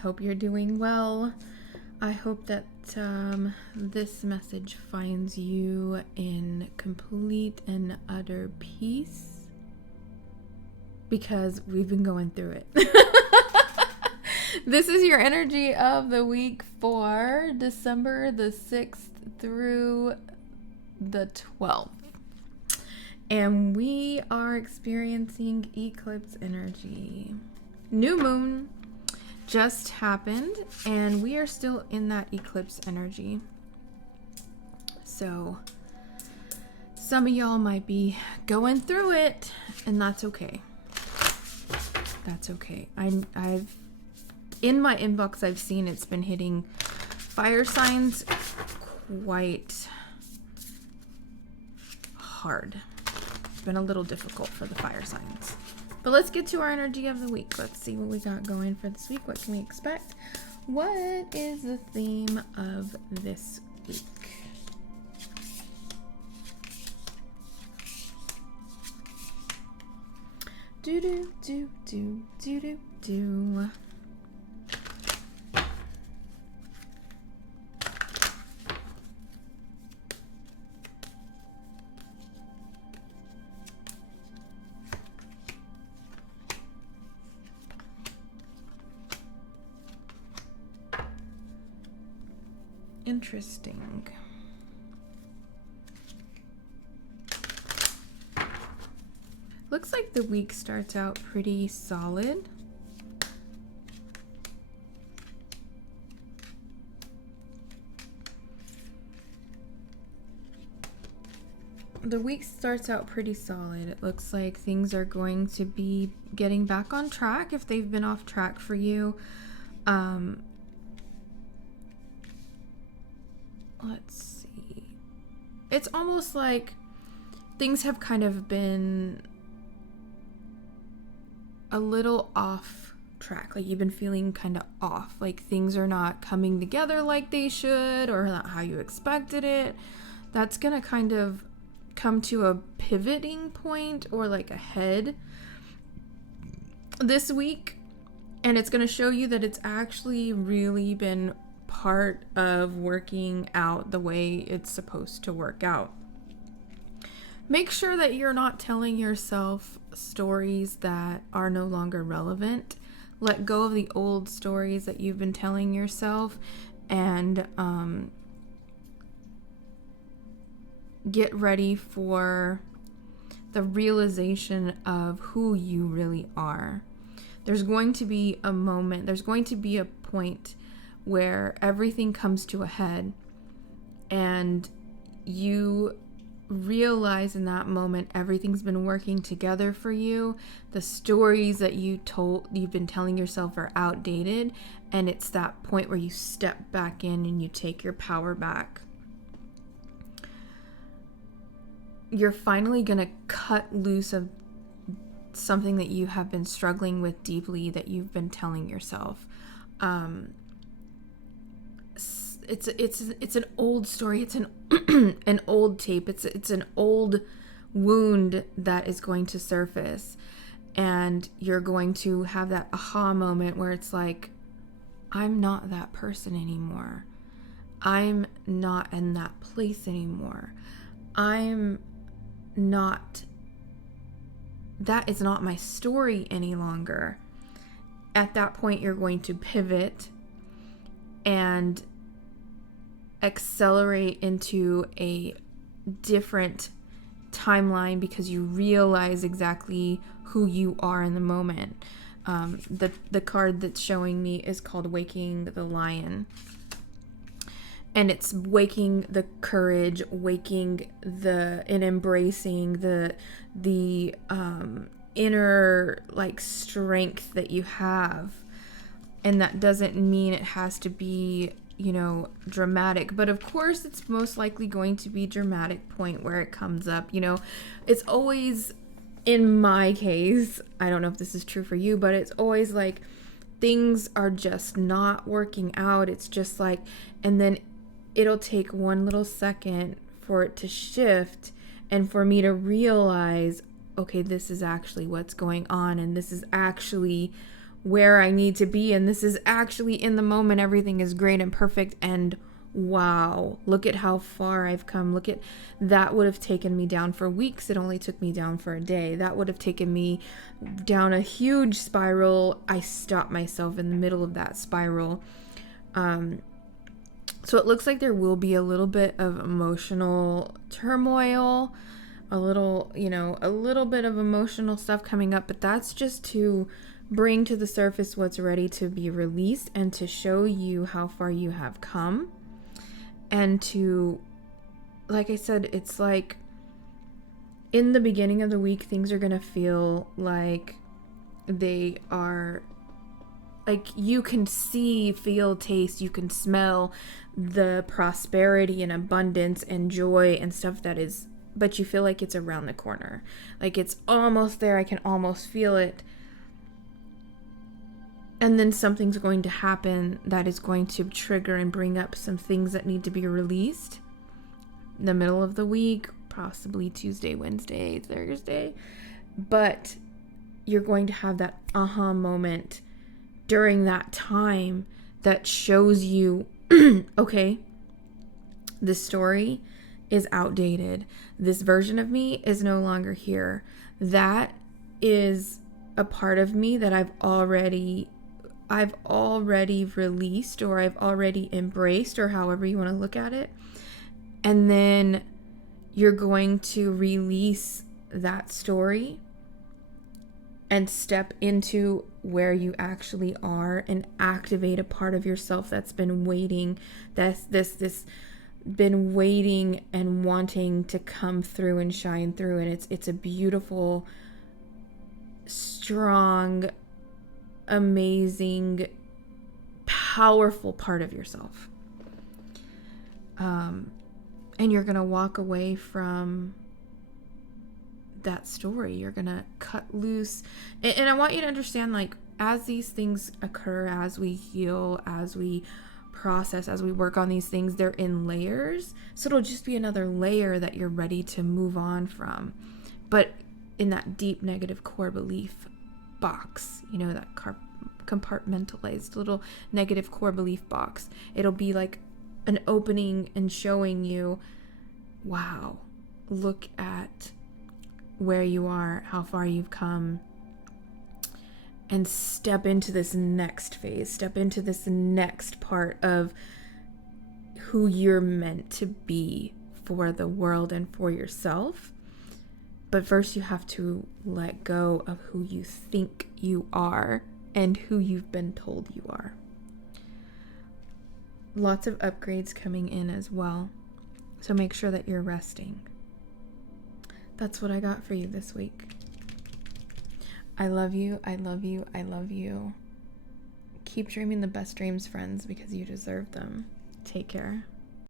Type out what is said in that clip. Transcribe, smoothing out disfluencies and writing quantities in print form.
hope you're doing well. I hope that this message finds you in complete and utter peace, because we've been going through it. This is your energy of the week for December the 6th through the 12th. And we are experiencing eclipse energy. New moon just happened, and we are still in that eclipse energy. So some of y'all might be going through it, and that's okay. That's okay. I've in my inbox, I've seen it's been hitting fire signs quite hard. It's been a little difficult for the fire signs. But let's get to our energy of the week. Let's see what we got going for this week. What can we expect? What is the theme of this week? Do do do do do do do. Interesting. Looks like the week starts out pretty solid. The week starts out pretty solid. It looks like things are going to be getting back on track if they've been off track for you. Let's see. It's almost like things have kind of been a little off track. Like you've been feeling kind of off. Like things are not coming together like they should, or not how you expected it. That's going to kind of come to a pivoting point, or like a head this week. And it's going to show you that it's actually really been part of working out the way it's supposed to work out. Make sure that you're not telling yourself stories that are no longer relevant. Let go of the old stories that you've been telling yourself, and get ready for the realization of who you really are. There's going to be a moment, there's going to be a point where everything comes to a head, and you realize in that moment everything's been working together for you. The stories that you've been telling yourself are outdated, and it's that point where you step back in and you take your power back. You're finally gonna cut loose of something that you have been struggling with deeply, that you've been telling yourself. It's an old story. It's an old tape. It's an old wound that is going to surface, and you're going to have that aha moment where it's like, I'm not that person anymore. I'm not in that place anymore. That is not my story any longer. At that point, you're going to pivot and accelerate into a different timeline, because you realize exactly who you are in the moment. The card that's showing me is called Waking the Lion. And it's waking the courage, waking and embracing the inner like strength that you have. And that doesn't mean it has to be, dramatic. But of course, it's most likely going to be dramatic point where it comes up. It's always, in my case, I don't know if this is true for you, but it's always like things are just not working out. It's just like, and then it'll take one little second for it to shift and for me to realize, okay, this is actually what's going on, and this is actually where I need to be, and this is actually in the moment, everything is great and perfect, and wow, look at how far I've come. Look at that. Would have taken me down for weeks. It only took me down for a day. That would have taken me down a huge spiral. I stopped myself in the middle of that spiral. So it looks like there will be a little bit of emotional turmoil, a little bit of emotional stuff coming up, but that's just to bring to the surface what's ready to be released and to show you how far you have come. And to, like I said, it's like in the beginning of the week, things are going to feel like they are, like you can see, feel, taste, you can smell the prosperity and abundance and joy and stuff that is, but you feel like it's around the corner. Like it's almost there. I can almost feel it. And then something's going to happen that is going to trigger and bring up some things that need to be released in the middle of the week, possibly Tuesday, Wednesday, Thursday. But you're going to have that aha moment during that time that shows you, okay, this story is outdated. This version of me is no longer here. That is a part of me that I've already released, or I've already embraced, or however you want to look at it. And then you're going to release that story and step into where you actually are and activate a part of yourself that's been waiting, been waiting and wanting to come through and shine through. And it's a beautiful, strong, amazing, powerful part of yourself. And you're going to walk away from that story. You're going to cut loose. And I want you to understand, like, as these things occur, as we heal, as we process, as we work on these things, they're in layers. So it'll just be another layer that you're ready to move on from. But in that deep negative core belief box, that compartmentalized little negative core belief box, it'll be like an opening and showing you, wow, look at where you are, how far you've come, and step into this next phase, step into this next part of who you're meant to be for the world and for yourself. But first you have to let go of who you think you are and who you've been told you are. Lots of upgrades coming in as well. So make sure that you're resting. That's what I got for you this week. I love you. I love you. I love you. Keep dreaming the best dreams, friends, because you deserve them. Take care.